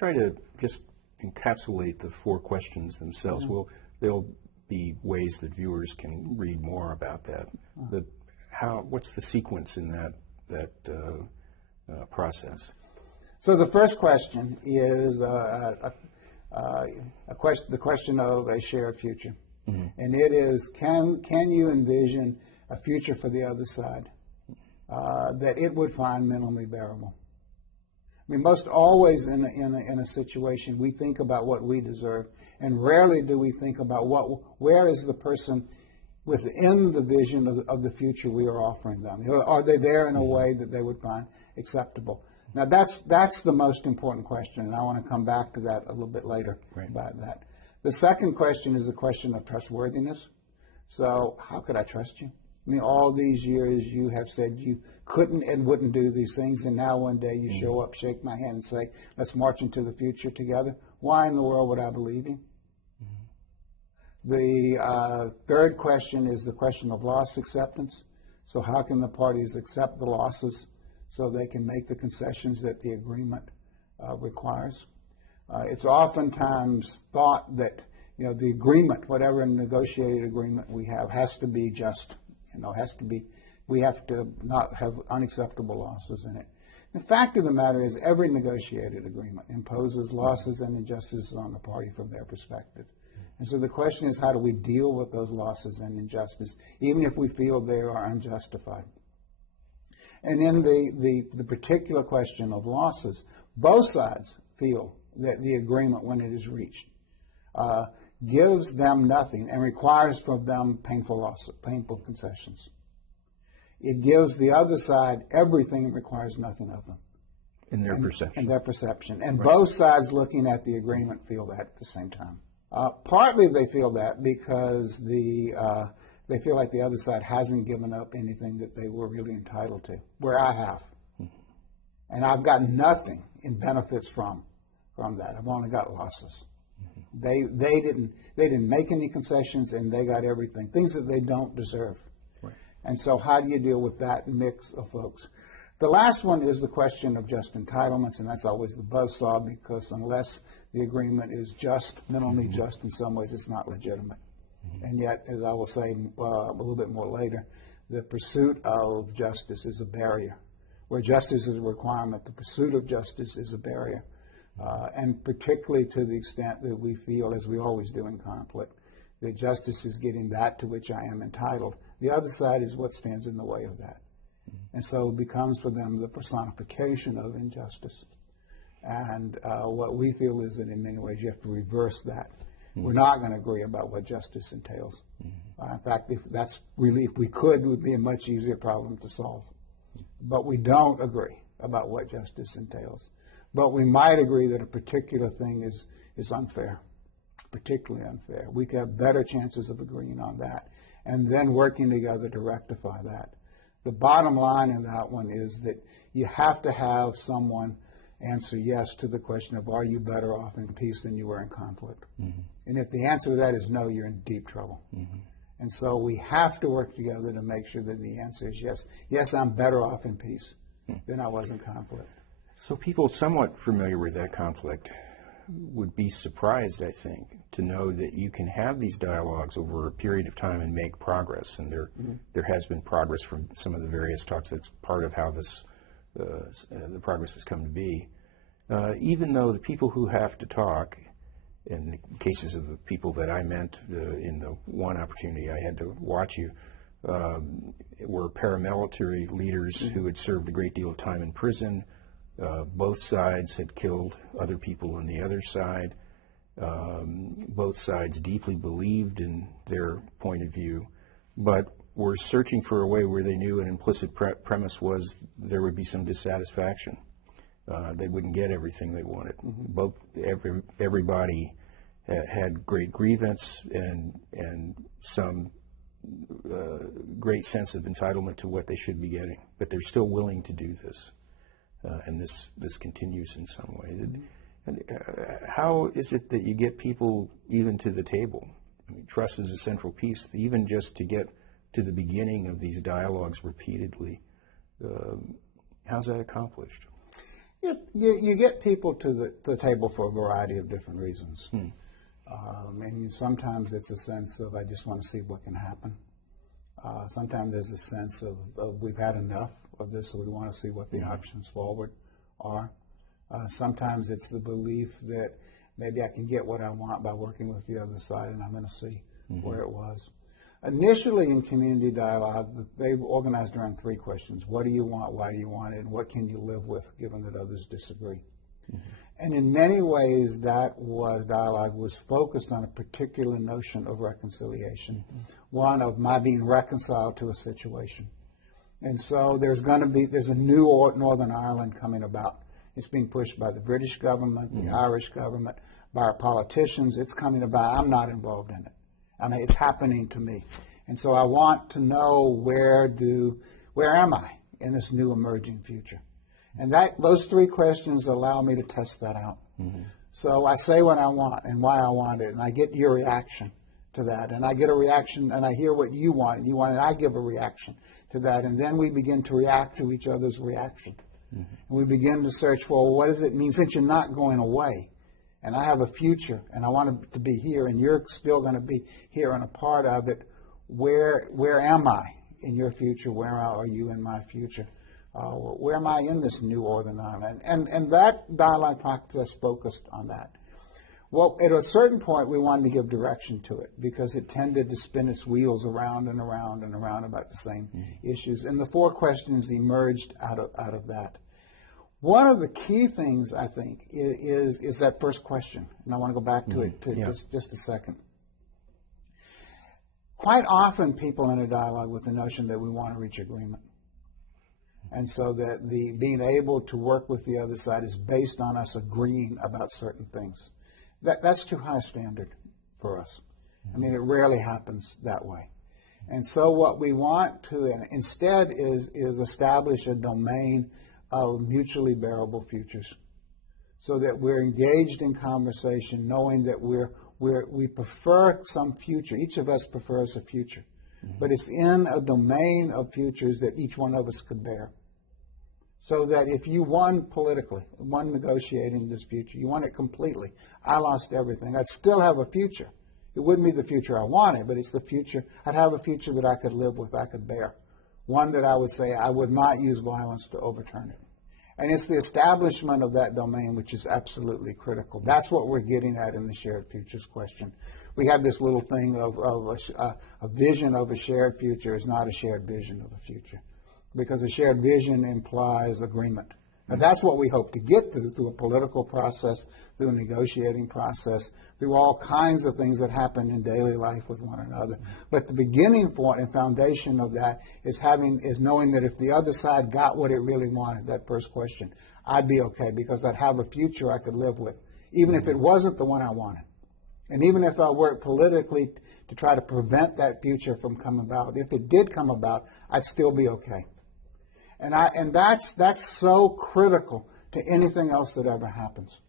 try to just encapsulate the 4 questions themselves. Well, there'll be ways that viewers can read more about that. But what's the sequence in that process? So the first question is the question of a shared future. And it is, can you envision a future for the other side that it would find minimally bearable? I mean, most always in a situation, we think about what we deserve, and rarely do we think about where is the person within the vision of the future we are offering them. Are they there in a way that they would find acceptable? Now, that's the most important question, and I want to come back to that a little bit later about that. The second question is the question of trustworthiness. So how could I trust you? I mean, all these years you have said you couldn't and wouldn't do these things, and now one day you show up, shake my hand, and say, let's march into the future together. Why in the world would I believe you? The third question is the question of loss acceptance. So how can the parties accept the losses so they can make the concessions that the agreement requires? It's oftentimes thought that the agreement, whatever negotiated agreement we have, has to be just. We have to not have unacceptable losses in it. The fact of the matter is every negotiated agreement imposes losses and injustices on the party from their perspective. And so the question is, how do we deal with those losses and injustice, even if we feel they are unjustified? And in the particular question of losses, both sides feel that the agreement, when it is reached, gives them nothing and requires from them painful concessions. It gives the other side everything and requires nothing of them. In their perception. In their perception. And both sides looking at the agreement feel that at the same time. Partly they feel that because they feel like the other side hasn't given up anything that they were really entitled to, where I have. And I've gotten nothing in benefits from that. I've only got losses. They didn't make any concessions, and they got everything, things that they don't deserve. Right. And so how do you deal with that mix of folks? The last one is the question of just entitlements, and that's always the buzzsaw, because unless the agreement is just, minimally just in some ways, it's not legitimate. And yet, as I will say a little bit more later, the pursuit of justice is a barrier. Where justice is a requirement, the pursuit of justice is a barrier. And particularly to the extent that we feel, as we always do in conflict, that justice is getting that to which I am entitled. The other side is what stands in the way of that. And so it becomes for them the personification of injustice. And what we feel is that in many ways you have to reverse that. We're not going to agree about what justice entails. In fact, if we could, it would be a much easier problem to solve. But we don't agree about what justice entails. But we might agree that a particular thing is unfair, particularly unfair. We could have better chances of agreeing on that and then working together to rectify that. The bottom line in that one is that you have to have someone answer yes to the question of, are you better off in peace than you were in conflict? And if the answer to that is no, you're in deep trouble. And so we have to work together to make sure that the answer is yes. Yes, I'm better off in peace than I was in conflict. So people somewhat familiar with that conflict would be surprised, I think, to know that you can have these dialogues over a period of time and make progress. And there has been progress from some of the various talks. That's part of how the progress has come to be. Even though the people who have to talk, in the cases of the people that I met in the one opportunity I had to watch you, were paramilitary leaders who had served a great deal of time in prison. Both sides had killed other people on the other side. Both sides deeply believed in their point of view, but were searching for a way where they knew an implicit premise was there would be some dissatisfaction. They wouldn't get everything they wanted. Everybody had great grievance and some great sense of entitlement to what they should be getting, but they're still willing to do this. And this continues in some way. And how is it that you get people even to the table? I mean, trust is a central piece, even just to get to the beginning of these dialogues repeatedly. How's that accomplished? You get people to the table for a variety of different reasons. And sometimes it's a sense of, I just want to see what can happen. Sometimes there's a sense of we've had enough of this, so we want to see what the options forward are. Sometimes it's the belief that maybe I can get what I want by working with the other side, and I'm going to see where it was. Initially in community dialogue, they organized around three questions. What do you want? Why do you want it? And what can you live with given that others disagree? And in many ways, dialogue was focused on a particular notion of reconciliation, one of my being reconciled to a situation. And so there's a new Northern Ireland coming about. It's being pushed by the British government, the Irish government, by our politicians. It's coming about. I'm not involved in it. I mean, it's happening to me. And so I want to know where am I in this new emerging future? And those three questions allow me to test that out. So I say what I want and why I want it, and I get your reaction to that. And I get a reaction, and I hear what you want, and I give a reaction to that. And then we begin to react to each other's reaction. And we begin to search for, well, what does it mean since you're not going away? And I have a future, and I want it to be here, and you're still going to be here and a part of it. Where am I in your future? Where are you in my future? Where am I in this new Northern Ireland? And that dialogue process focused on that. Well, at a certain point, we wanted to give direction to it because it tended to spin its wheels around and around and around about the same issues. And the four questions emerged out of that. One of the key things, I think, is that first question. And I want to go back to it just a second. Quite often people in a dialogue with the notion that we want to reach agreement. And so that the being able to work with the other side is based on us agreeing about certain things. That's too high a standard for us. I mean, it rarely happens that way. And so what we want to instead is establish a domain of mutually bearable futures, so that we're engaged in conversation, knowing that we prefer some future. Each of us prefers a future, but it's in a domain of futures that each one of us could bear. So that if you won politically, won negotiating this future, you won it completely. I lost everything. I'd still have a future. It wouldn't be the future I wanted, but it's the future. I'd have a future that I could live with, I could bear. One that I would say I would not use violence to overturn it. And it's the establishment of that domain which is absolutely critical. That's what we're getting at in the shared futures question. We have this little thing of a vision of a shared future is not a shared vision of a future, because a shared vision implies agreement. And that's what we hope to get through a political process, through a negotiating process, through all kinds of things that happen in daily life with one another. But the beginning point and foundation of that is knowing that if the other side got what it really wanted, that first question, I'd be okay because I'd have a future I could live with, even if it wasn't the one I wanted. And even if I worked politically to try to prevent that future from coming about, if it did come about, I'd still be okay. And that's so critical to anything else that ever happens.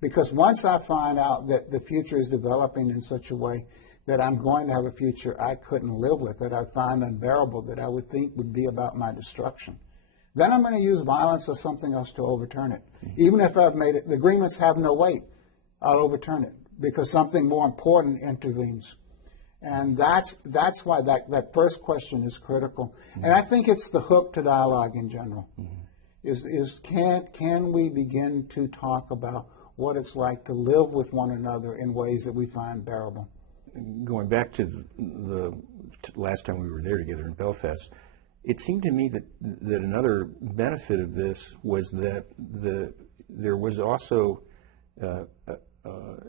Because once I find out that the future is developing in such a way that I'm going to have a future I couldn't live with, that I find unbearable, that I would think would be about my destruction, then I'm going to use violence or something else to overturn it. Even if I've made it, the agreements have no weight, I'll overturn it because something more important intervenes. And that's why that first question is critical. And I think it's the hook to dialogue in general. Can we begin to talk about what it's like to live with one another in ways that we find bearable? Going back to the last time we were there together in Belfast, it seemed to me that another benefit of this was that there was also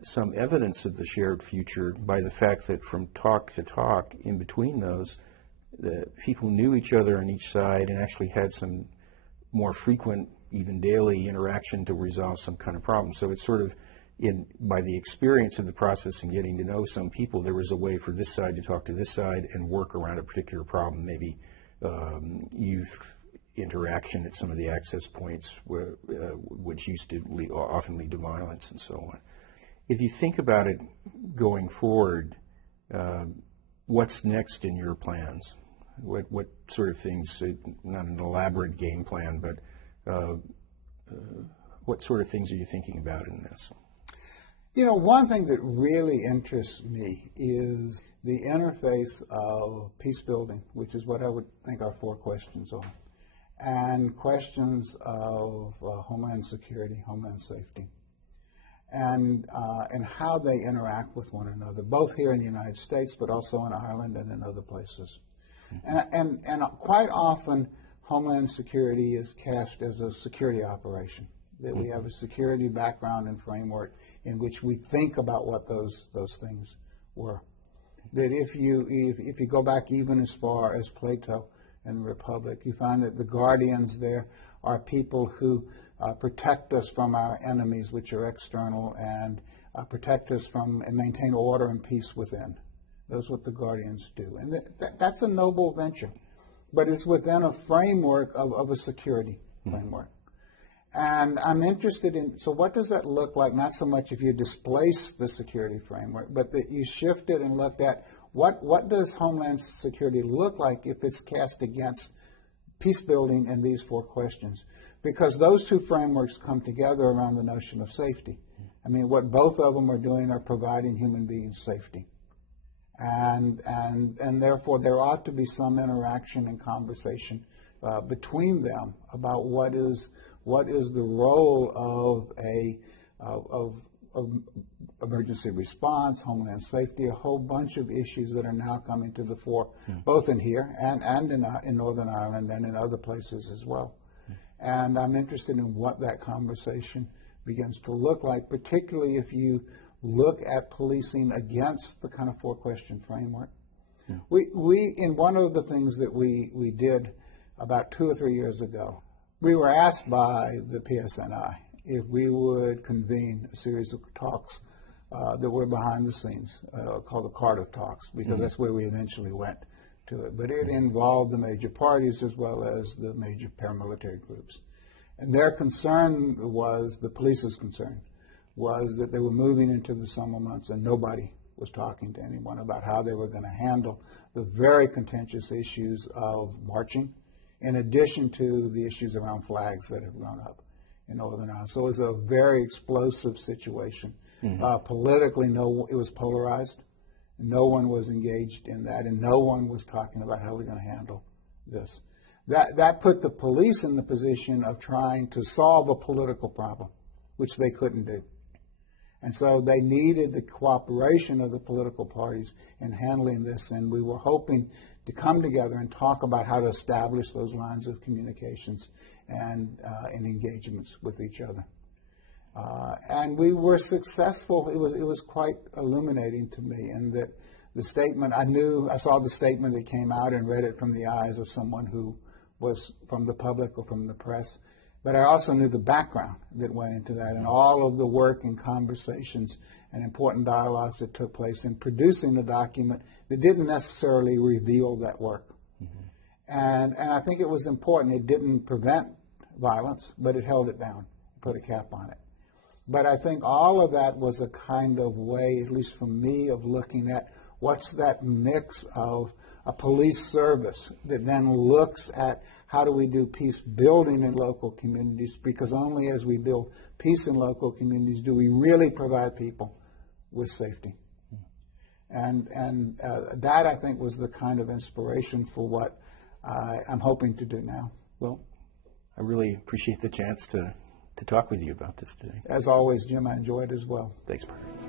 some evidence of the shared future by the fact that from talk to talk in between those, the people knew each other on each side and actually had some more frequent, even daily interaction to resolve some kind of problem. So it's sort of by the experience of the process and getting to know some people, there was a way for this side to talk to this side and work around a particular problem, maybe youth interaction at some of the access points which used to often lead to violence and so on. If you think about it going forward, what's next in your plans? What sort of things, not an elaborate game plan, but what sort of things are you thinking about in this? You know, one thing that really interests me is the interface of peace building, which is what I would think our 4 questions are, and questions of homeland security, homeland safety, and how they interact with one another, both here in the United States, but also in Ireland and in other places. And quite often, homeland security is cast as a security operation, that we have a security background and framework in which we think about what those things were. That if you go back even as far as Plato and the Republic, you find that the guardians there are people who protect us from our enemies, which are external, and protect us from and maintain order and peace within. That's what the guardians do. And that's a noble venture. But it's within a framework of a security framework. And I'm interested in, so what does that look like, not so much if you displace the security framework, but that you shift it and looked at what does Homeland Security look like if it's cast against peace building in these 4 questions? Because those 2 frameworks come together around the notion of safety. I mean, what both of them are doing are providing human beings safety. And therefore there ought to be some interaction and conversation between them about what is the role of emergency response, homeland safety, a whole bunch of issues that are now coming to the fore, both in here and in Northern Ireland and in other places as well. And I'm interested in what that conversation begins to look like, particularly if you look at policing against the kind of 4-question framework. We in one of the things that we did about 2 or 3 years ago, we were asked by the PSNI if we would convene a series of talks that were behind the scenes, called the Cardiff Talks, because that's where we eventually went to it. But it involved the major parties as well as the major paramilitary groups. And their concern was, the police's concern, was that they were moving into the summer months and nobody was talking to anyone about how they were going to handle the very contentious issues of marching, in addition to the issues around flags that have grown up in Northern Ireland. So it was a very explosive situation. Politically, it was polarized. No one was engaged in that, and no one was talking about how we're going to handle this. That put the police in the position of trying to solve a political problem, which they couldn't do. And so they needed the cooperation of the political parties in handling this, and we were hoping to come together and talk about how to establish those lines of communications and engagements with each other. And we were successful. It was quite illuminating to me, in that the statement, I saw the statement that came out and read it from the eyes of someone who was from the public or from the press. But I also knew the background that went into that, and all of the work and conversations and important dialogues that took place in producing a document that didn't necessarily reveal that work. And I think it was important. It didn't prevent violence, but it held it down, put a cap on it. But I think all of that was a kind of way, at least for me, of looking at what's that mix of a police service that then looks at how do we do peace building in local communities, because only as we build peace in local communities do we really provide people with safety. And that, I think, was the kind of inspiration for what I'm hoping to do now. Well, I really appreciate the chance to talk with you about this today. As always, Jim, I enjoyed it as well. Thanks, Byron.